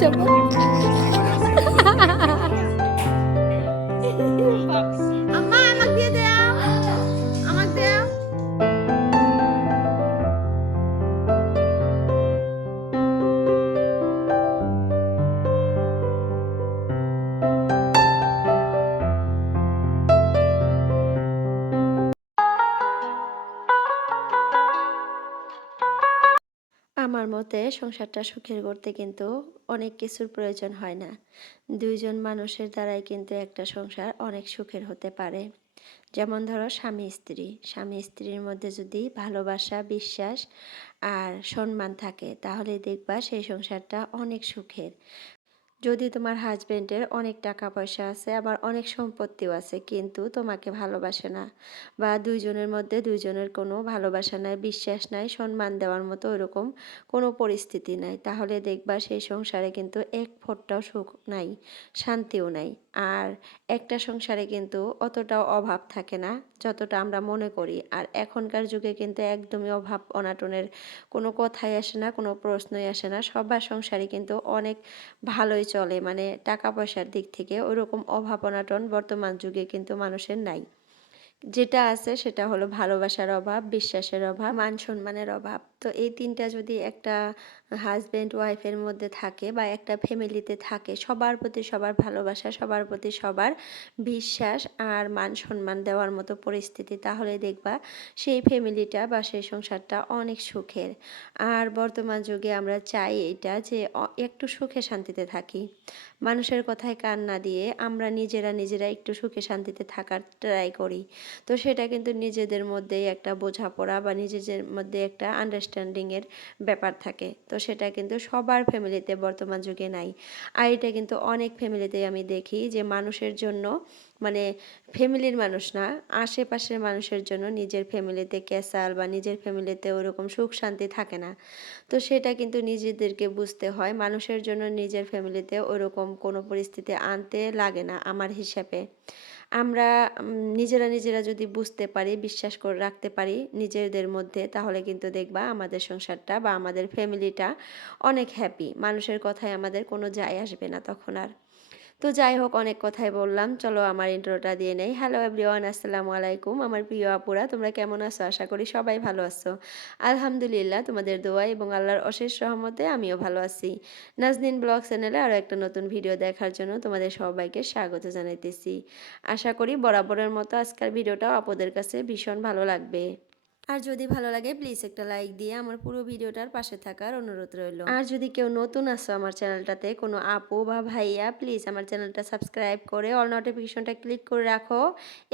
হয়েছে আম্মা আমাকে দিয়ে দাও আমাকে দাও আমার মতে সংসারটা সুখের করতে কিন্তু অনেক কিছুর প্রয়োজন হয় না। দুইজন মানুষের দ্বারাই কিন্তু একটা সংসার অনেক সুখের হতে পারে। যেমন ধরো স্বামী স্ত্রী, স্বামী স্ত্রীর মধ্যে যদি ভালোবাসা, বিশ্বাস আর সম্মান থাকে তাহলে দেখবা সেই সংসারটা অনেক সুখের। যদি তোমার হাজবেন্ডের অনেক টাকা পয়সা আছে আবার অনেক সম্পত্তিও আছে কিন্তু তোমাকে ভালোবাসে না, বা দুইজনের মধ্যে দুইজনের কোনো ভালোবাসা নাই, বিশ্বাস নাই, সম্মান দেওয়ার মতো ওইরকম কোনো পরিস্থিতি নাই, তাহলে দেখবা সেই সংসারে কিন্তু এক ফোঁটাও সুখ নাই, শান্তিও নাই। আর একটা সংসারে কিন্তু অতটাও অভাব থাকে না যতটা আমরা মনে করি। আর এখনকার যুগে কিন্তু একদমই অভাব অনাটনের কোনো কথাই আসে না, কোনো প্রশ্নই আসে না। সবার সংসারই কিন্তু অনেক ভালোই চলে, মানে টাকা পয়সার দিক থেকে ওইরকম অভাব অনাটন বর্তমান যুগে কিন্তু মানুষের নাই। যেটা আছে সেটা হলো ভালোবাসার অভাব, বিশ্বাসের অভাব, মান সম্মানের অভাব। তো এই তিনটা যদি একটা হাজব্যান্ড ওয়াইফের মধ্যে থাকে বা একটা ফ্যামিলিতে থাকে, সবার প্রতি সবার ভালোবাসা, সবার প্রতি সবার বিশ্বাস আর মান সম্মান দেওয়ার মতো পরিস্থিতি, তাহলে দেখবা সেই ফ্যামিলিটা বা সেই সংসারটা অনেক সুখের। আর বর্তমান যুগে আমরা চাই এটা যে একটু সুখে শান্তিতে থাকি, মানুষের কথায় কান না দিয়ে আমরা নিজেরা নিজেরা একটু সুখে শান্তিতে থাকার ট্রাই করি। তো সেটা কিন্তু নিজেদের মধ্যেই একটা বোঝাপড়া বা নিজেদের মধ্যে একটা আন্ডারস্ট্যান্ডিংয়ের ব্যাপার থাকে। তো সেটা কিন্তু সবার ফ্যামিলিতে বর্তমান যুগে নাই। আর এটা কিন্তু অনেক ফ্যামিলিতেই আমি দেখি যে মানুষের জন্য, মানে ফ্যামিলির মানুষ না, আশেপাশের মানুষের জন্য নিজের ফ্যামিলিতে ক্যাসাল বা নিজের ফ্যামিলিতে ওরকম সুখ শান্তি থাকে না। তো সেটা কিন্তু নিজেদেরকে বুঝতে হয়, মানুষের জন্য নিজের ফ্যামিলিতে ওরকম কোনো পরিস্থিতি আনতে লাগে না আমার হিসাবে। আমরা নিজেরা নিজেরা যদি বুঝতে পারি, বিশ্বাস করে রাখতে পারি নিজেদের মধ্যে, তাহলে কিন্তু দেখবা আমাদের সংসারটা বা আমাদের ফ্যামিলিটা অনেক হ্যাপি। মানুষের কথায় আমাদের কোনো যায় আসবে না তখন আর। তো যাই হোক, অনেক কথাই বললাম, চলো আমার ইন্ট্রোটা দিয়ে নেই। হ্যালো এভরিওয়ান, আসসালামু আলাইকুম আমার প্রিয় আপুরা, তোমরা কেমন আছো? আশা করি সবাই ভালো আছো। আলহামদুলিল্লাহ, তোমাদের দোয়া এবং আল্লাহর অশেষ রহমতে আমিও ভালো আছি। নাজনীন ব্লগ চ্যানেলে আরও একটা নতুন ভিডিও দেখার জন্য তোমাদের সবাইকে স্বাগত জানাইতেছি। আশা করি বরাবরের মতো আজকের ভিডিওটাও আপনাদের কাছে ভীষণ ভালো লাগবে। আর যদি ভালো লাগে প্লিজ একটা লাইক দিয়ে আমার পুরো ভিডিওটার পাশে থাকার অনুরোধ রইল। আর যদি কেউ নতুন আসো আমার চ্যানেলটাতে, কোনো আপু বা ভাইয়া, প্লিজ আমার চ্যানেলটা সাবস্ক্রাইব করে অল নোটিফিকেশনটা ক্লিক করে রাখো।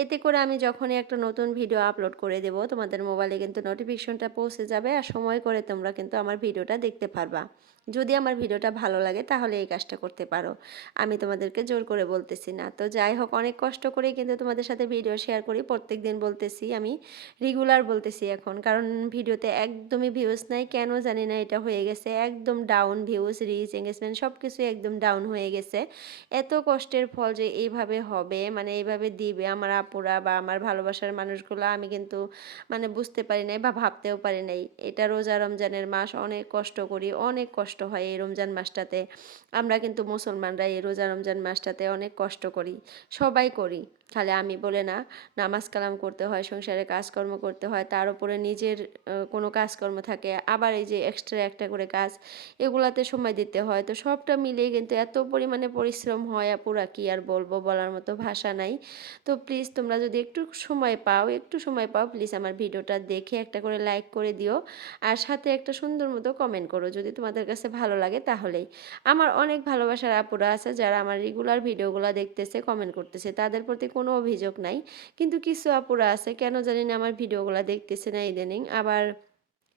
এতে করে আমি যখনই একটা নতুন ভিডিও আপলোড করে দেব তোমাদের মোবাইলে কিন্তু নোটিফিকেশনটা পৌঁছে যাবে আর সময় করে তোমরা কিন্তু আমার ভিডিওটা দেখতে পারবা। যদি আমার ভিডিওটা ভালো লাগে তাহলে এই কাজটা করতে পারো, আমি তোমাদেরকে জোর করে বলতেছি না। তো যাই হোক, অনেক কষ্ট করেই কিন্তু তোমাদের সাথে ভিডিও শেয়ার করি, প্রত্যেক দিন বলতেছি, আমি রেগুলার বলতেছি এখন, কারণ ভিডিওতে একদমই ভিউজ নাই, কেন জানি না এটা হয়ে গেছে একদম ডাউন, ভিউজ, রিচ, এঙ্গেজমেন্ট সব কিছু একদম ডাউন হয়ে গেছে। এত কষ্টের ফল যে এইভাবে হবে, মানে এইভাবে দিবে আমার আপুরা বা আমার ভালোবাসার মানুষগুলো, আমি কিন্তু মানে বুঝতে পারি নাই বা ভাবতেও পারি নাই। এটা রোজা রমজানের মাস, অনেক কষ্ট করি, অনেক কষ্ট হয় এই রমজান মাসটাতে। আমরা কিন্তু মুসলমানরা এই রোজা রমজান মাসটাতে অনেক কষ্ট করি, সবাই করি, খালি আমি বলে না। নামাজ কালাম করতে হয়, সংসারে কাজকর্ম করতে হয়, তার উপরে নিজের কোনো কাজকর্ম থাকে, আবার এই যে এক্সট্রা একটা করে কাজ, এগুলাতে সময় দিতে হয়। তো সবটা মিলিয়ে কিন্তু এত পরিমাণে পরিশ্রম হয় আপুরা, কি আর বলবো, বলার মতো ভাষা নাই। তো প্লিজ তোমরা যদি একটু সময় পাও, একটু সময় পাও, প্লিজ আমার ভিডিওটা দেখে একটা করে লাইক করে দিও আর সাথে একটা সুন্দর মতো কমেন্ট করো যদি তোমাদের কাছে ভালো লাগে তাহলেই। আমার অনেক ভালোবাসার আপুরা আছে যারা আমার রেগুলার ভিডিওগুলো দেখতেছে, কমেন্ট করতেছে, তাদের প্রতি কোনো অভিযোগ নাই। কিন্তু কিছু আপুরা আছে কেন জানি না আমার ভিডিওগুলো দেখতেছে না ইদানিং, আবার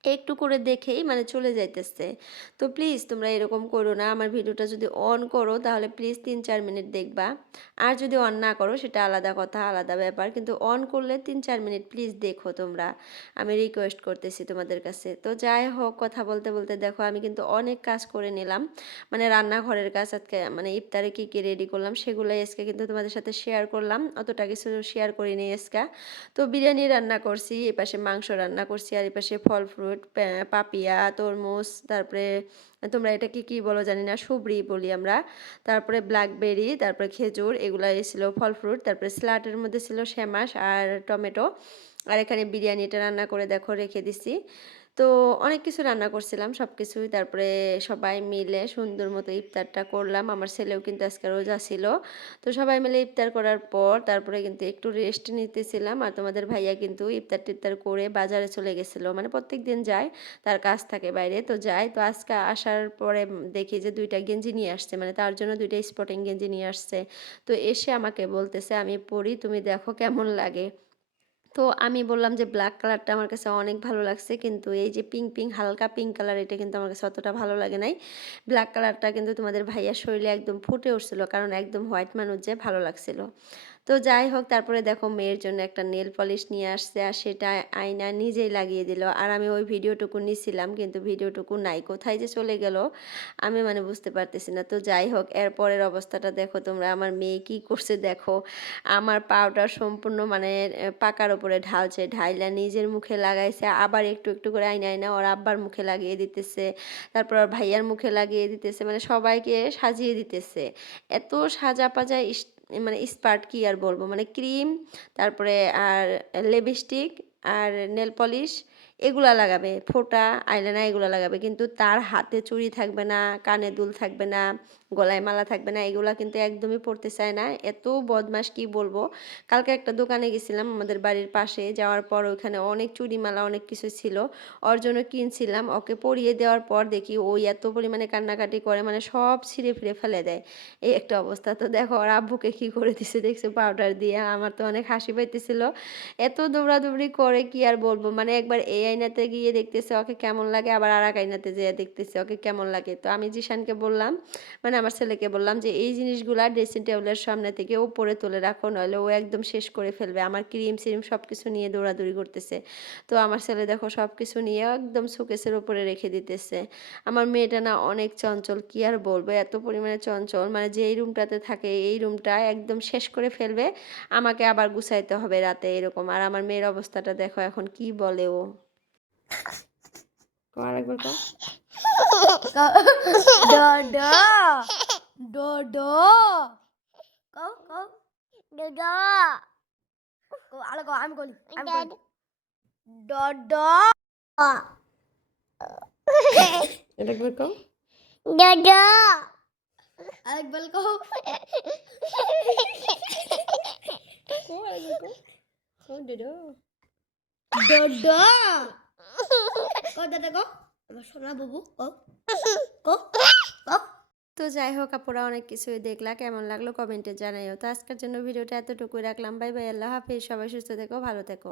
একটু করে দেখেই মানে চলে যাইতেছে। তো প্লিজ তোমরা এরকম করো না, আমার ভিডিওটা যদি অন করো তাহলে প্লিজ 3-4 মিনিট দেখবা, আর যদি অন না করো সেটা আলাদা কথা, আলাদা ব্যাপার, কিন্তু অন করলে 3-4 মিনিট প্লিজ দেখো তোমরা, আমি রিকোয়েস্ট করতেছি তোমাদের কাছে। তো যাই হোক, কথা বলতে বলতে দেখো আমি কিন্তু অনেক কাজ করে নিলাম, মানে রান্নাঘরের কাজ, আজকে মানে ইফতারে কী কী রেডি করলাম সেগুলোই আজকে কিন্তু তোমাদের সাথে শেয়ার করলাম, অতটা কিছু শেয়ার করিনি আজকে। তো বিরিয়ানি রান্না করছি, এপাশে মাংস রান্না করছি, আর এপাশে ফল ফ্রুট ফ্রুট, পাপিয়া, তরমুজ, তারপরে তোমরা এটা কি বলো জানি না, সুবরি বলি আমরা। তারপরে ব্ল্যাকবেরি, তারপরে খেজুর, এগুলা ছিল ফল ফ্রুট। তারপরে স্যালাডের মধ্যে ছিল সেমাস আর টমেটো। আর এখানে বিরিয়ানিটা রান্না করে দেখো রেখে দিছি। তো অনেক কিছু রান্না করছিলাম সব কিছুই। তারপরে সবাই মিলে সুন্দর মতো ইফতারটা করলাম। আমার ছেলেও কিন্তু আজকে রোজা ছিল। তো সবাই মিলে ইফতার করার পর তারপরে কিন্তু একটু রেস্ট নিতেছিলাম। আর তোমাদের ভাইয়া কিন্তু ইফতার টিফতার করে বাজারে চলে গেছিলো, মানে প্রত্যেক দিন যায়, তার কাজ থাকে বাইরে, তো যায়। তো আজকে আসার পরে দেখি যে 2টা গেঞ্জি নিয়ে আসছে, মানে তার জন্য 2টা স্পটিং গেঞ্জি নিয়ে আসছে। তো এসে আমাকে বলতেছে আমি পরি, তুমি দেখো কেমন লাগে। তো আমি বললাম যে ব্ল্যাক কালারটা আমার কাছে অনেক ভালো লাগছে, কিন্তু এই যে পিঙ্ক হালকা পিঙ্ক কালার, এটা কিন্তু আমার কাছে অতটা ভালো লাগে নাই। ব্ল্যাক কালারটা কিন্তু তোমাদের ভাইয়ার শরীরে একদম ফুটে উঠছিল, কারণ একদম হোয়াইট মানুষ যে ভালো লাগছিল। তো যাই হোক, তারপরে দেখো মেয়ের জন্য একটা নেল পলিশ নিয়ে আসছে, আর সেটা আয়না নিজেই লাগিয়ে দিল। আর আমি ওই ভিডিওটুকু নিছিলাম, কিন্তু ভিডিওটুকু নাই, কোথায় যে চলে গেল আমি মানে বুঝতে পারতেছি না। তো যাই হোক, এরপরের অবস্থাটা দেখো তোমরা, আমার মেয়ে কি করছে দেখো। আমার পাউডার সম্পূর্ণ মানে পাকার উপরে ঢালছে, ঢাইলা নিজের মুখে লাগাইছে, আবার একটু একটু করে আয়না ওর আব্বার মুখে লাগিয়ে দিতেছে, তারপর ওর ভাইয়ার মুখে লাগিয়ে দিতেছে, মানে সবাইকে সাজিয়ে দিতেছে। এত সাজা পাজা মানে স্পার্ট কি আর বলবো, মানে ক্রিম, তারপরে আর লিপস্টিক আর নেল পলিশ এগুলা লাগাবে, ফোঁটা আইলাইনার এগুলো লাগাবে, কিন্তু তার হাতে চুড়ি থাকবে না, কানে দুল থাকবে না, গলায় মালা থাকবে না, এগুলা কিন্তু একদমই পরতে চায় না। এত বদমাস কি বলবো। কালকে একটা দোকানে গেছিলাম আমাদের বাড়ির পাশে, যাওয়ার পর ওইখানে অনেক চুড়ি মালা অনেক কিছু ছিল, ওর জন্য কিনছিলাম। ওকে পরিয়ে দেওয়ার পর দেখি ওই এত পরিমাণে কান্নাকাটি করে, মানে সব ছিঁড়ে ফিরে ফেলে দেয়, এই একটা অবস্থা। তো দেখো ওর আব্বুকে কি করে দিছে দেখছো পাউডার দিয়ে, আমার তো অনেক হাসি পাইতেছিল। এত দৌড়াদৌড়ি করে কি আর বলবো, মানে একবার এই আয়নাতে গিয়ে দেখতেছে ওকে কেমন লাগে, আবার আর এক আয়নাতে যেয়ে দেখতেছে ওকে কেমন লাগে। তো আমি জিশানকে বললাম, মানে আমার ছেলেকে বললাম যে এই জিনিসগুলা ড্রেসিং টেবিলের সামনে থেকে উপরে তুলে রাখো, নইলে ও একদম শেষ করে ফেলবে। আমার ক্রিম সিরিম সব কিছু নিয়ে দৌড়াদৌড়ি করতেছে। তো আমার ছেলে দেখো সব কিছু নিয়ে একদম শোকেসের উপরে রেখে দিতেছে। আমার মেয়েটা না অনেক চঞ্চল, কি আর বলবো, এত পরিমাণে চঞ্চল, মানে যেই রুমটাতে থাকে এই রুমটা একদম শেষ করে ফেলবে, আমাকে আবার গুছাইতে হবে রাতে, এরকম। আর আমার মেয়ের অবস্থাটা দেখো এখন কি বলে ও। আরেকবার কও। Dodo. Dodo. Go. Dodo. Go. I'll go. I'm going. Dodo. আরেকবার কও। Dodo. I'll go. আরেকবার কও। ও ডেডো। Dodo. Go, Dodo, go. আমার সোনা বাবু go. Go. Go. তো যাই হোক আপুরা, অনেক কিছুই দেখলা, কেমন লাগলো কমেন্টে জানাইও। তো আজকের জন্য ভিডিওটা এতটুকুই রাখলাম। বাই বাই, আল্লাহ হাফেজ, সবাই সুস্থ থেকো, ভালো থেকো।